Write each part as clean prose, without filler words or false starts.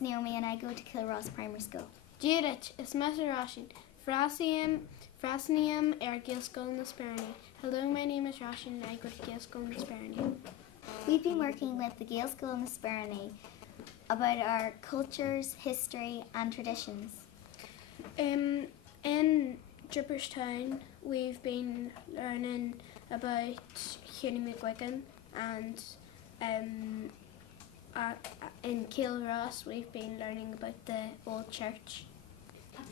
name's Naomi and I go to Kilross Primary School. Judith, is Mr. Roshan. Frasnium Gaelscoil na Speirini. Hello, my name is Roshan and I go to Gaelscoil na Speirini. We've been working with the Gaelscoil na Speirini about our cultures, history and traditions. In Dripperstown, we've been learning about Maghera and in Kilross we've been learning about the old church.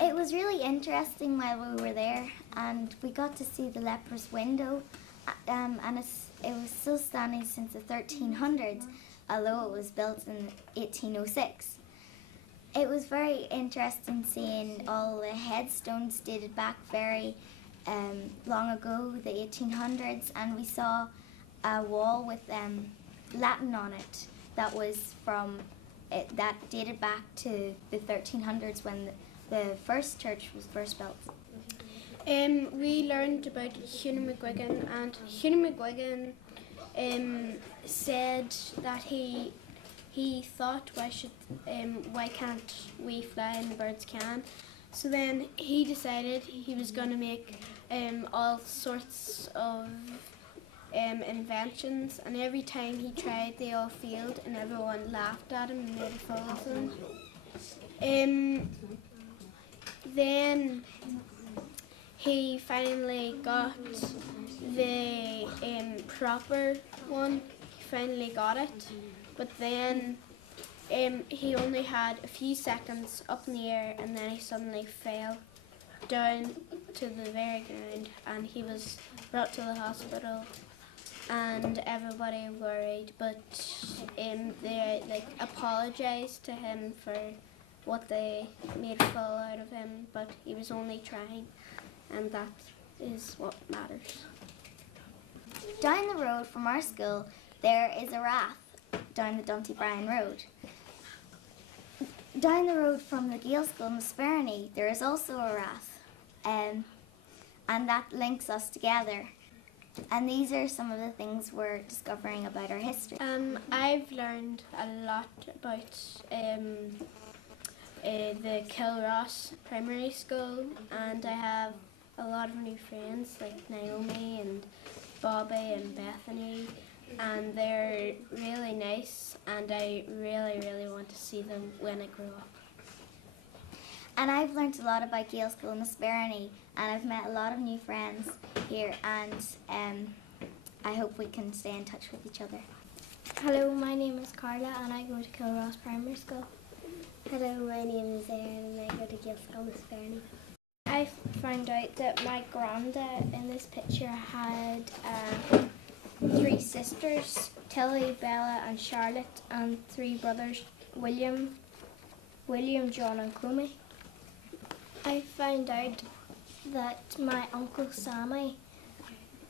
It was really interesting while we were there, and we got to see the leper's window, and it was still standing since the 1300s, although it was built in 1806. It was very interesting seeing all the headstones dated back very long ago, the 1800s, and we saw a wall with Latin on it that was that dated back to the 1300s when the first church was first built. We learned about Maghera, and Maghera said that he thought why can't we fly and the birds can? So then he decided he was going to make all sorts of inventions, and every time he tried they all failed and everyone laughed at him and made a fool of him. Then he finally got the proper one, he finally got it, but then he only had a few seconds up in the air and then he suddenly fell down to the very ground and he was brought to the hospital and everybody worried, but they apologised to him for what they made a fool out of him, but he was only trying, and that is what matters. Down the road from our school there is a rath down the Dunty Bryan Road. Down the road from the Gaelscoil na Speirini there is also a rath, and that links us together. And these are some of the things we're discovering about our history. I've learned a lot about the Kilross Primary School, and I have a lot of new friends like Naomi and Bobby and Bethany, and they're really nice and I really want to see them when I grow up. And I've learned a lot about Gaelscoil na Speirini, and I've met a lot of new friends here, and I hope we can stay in touch with each other. Hello, my name is Carla and I go to Kilross Primary School. Hello, my name is Erin and I go to Gaelscoil na Speirini. I found out that my granddad in this picture had 3 sisters, Tilly, Bella and Charlotte, and 3 brothers, William, John and Clomie. I found out that my uncle Sammy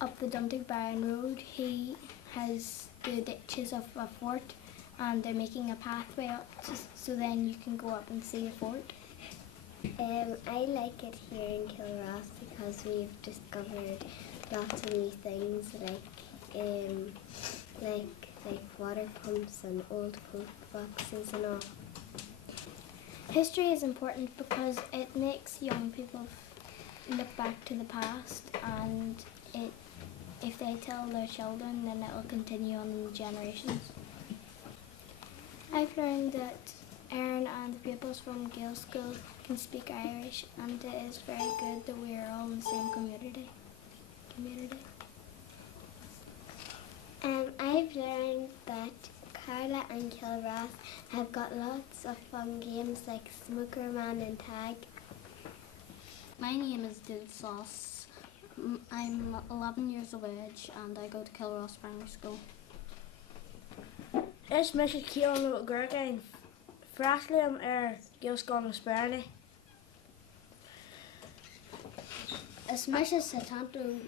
up the Dunty Bryan Road, he has the ditches of a fort and they're making a pathway up so then you can go up and see the fort. I like it here in Kilross because we've discovered lots of new things like water pumps and old post boxes and all. History is important because it makes young people look back to the past, and if they tell their children then it will continue on in the generations. I've learned that Erin and the pupils from Gaelscoil can speak Irish, and it is very good that we are all in the same community. I've learned that Carla and Kilross have got lots of fun games like Snooker Man and Tag. My name is Dilsos. I'm 11 years of age and I go to Kilross Primary School. Is Mrs. Keelan Gurgain Fraslium Gaelscoil na Speirini? Is Mrs. Satanto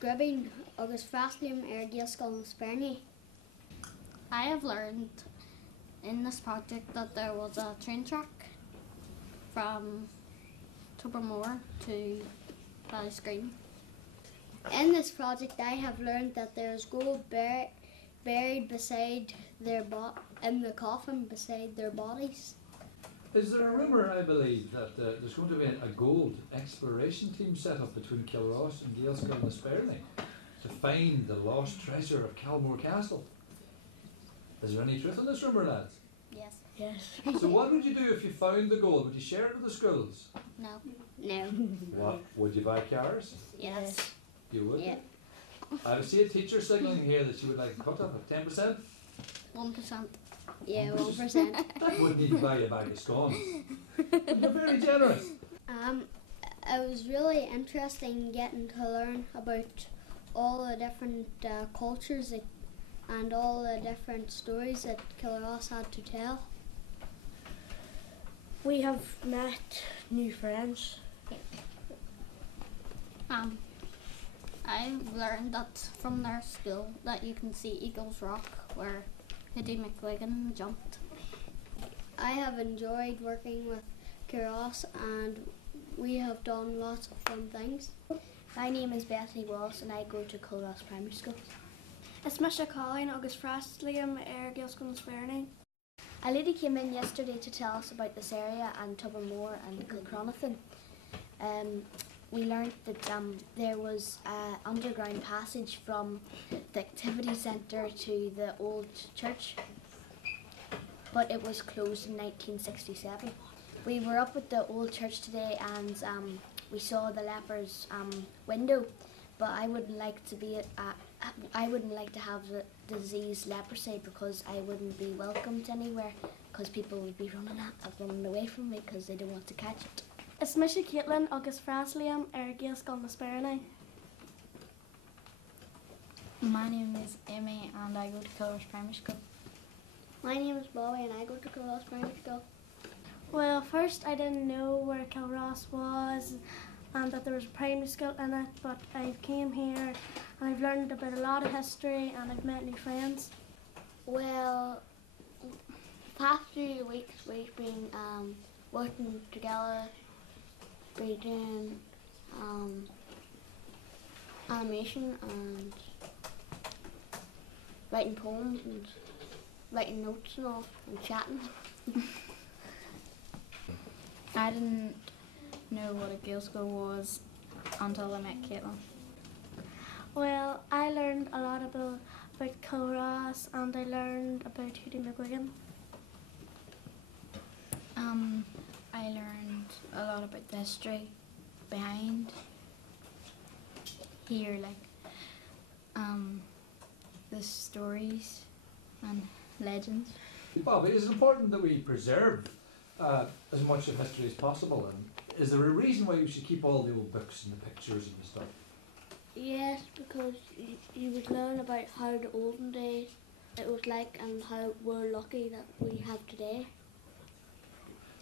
Grubbing August Fraslium Gaelscoil na Speirini? I have learned in this project that there was a train track from Tobermore to Naiscoil. In this project I have learned that there is gold buried beside in the coffin beside their bodies. Is there a rumour, I believe, that there's going to be a gold exploration team set up between Kilross and Gaelscoil and Speirini to find the lost treasure of Kilmore Castle? Is there any truth in this rumour, lads? Yes. Yes. So what would you do if you found the gold? Would you share it with the schools? No. No. What? Would you buy cars? Yes. You would? Yeah. I see a teacher signalling here that she would like to cut up at 10%. 1%. Yeah, 1%. That wouldn't even buy you a bag of scones. You're very generous. It was really interesting getting to learn about all the different cultures and all the different stories that Kilross had to tell. We have met new friends. I've learned that from their school that you can see Eagles Rock where Eddie McGuigan jumped. I have enjoyed working with Kilross and we have done lots of fun things. My name is Bethany Walsh and I go to Kilross Primary School. It's Mr. Colin August Frastliam Gaelscoil and Speirini. A lady came in yesterday to tell us about this area and Tobermore and Kilcronaghan. We learned that there was an underground passage from the activity centre to the old church, but it was closed in 1967. We were up at the old church today and we saw the leper's window, but I wouldn't like to have the disease leprosy because I wouldn't be welcomed anywhere because people would be running away from me because they don't want to catch it. It's Mr. Caitlin August Frastliam Gaelscoil and Speirini. My name is Amy and I go to Kilross Primary School. My name is Bobby and I go to Kilross Primary School. Well, first I didn't know where Kilross was and that there was a primary school in it, but I came here and I've learned about a lot of history and I've met new friends. Well, past few weeks we've been working together, we doing animation and writing poems and writing notes and all and chatting. I didn't know what a Gaelscoil was until I met Caitlin. Well, I learned a lot about Kilross and I learned about Eddie McGuigan. I learned a lot about the history behind here, like the stories and legends. Bobby, is it important that we preserve as much of history as possible? And is there a reason why we should keep all the old books and the pictures and the stuff? Yes, because you would learn about how the olden days it was like and how we're lucky that we have today.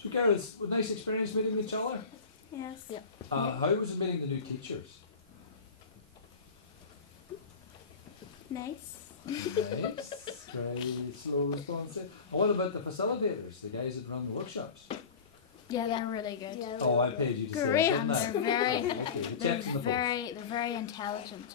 So girls, was a nice experience meeting each other? Yes. Yeah. How was it meeting the new teachers? Nice. Nice. Very slow response. And what about the facilitators, the guys that run the workshops? Yeah, they're really good. Yeah, Oh, I paid you to Great. say that, And didn't I? they're very, Okay, the checks in the post. they're very intelligent.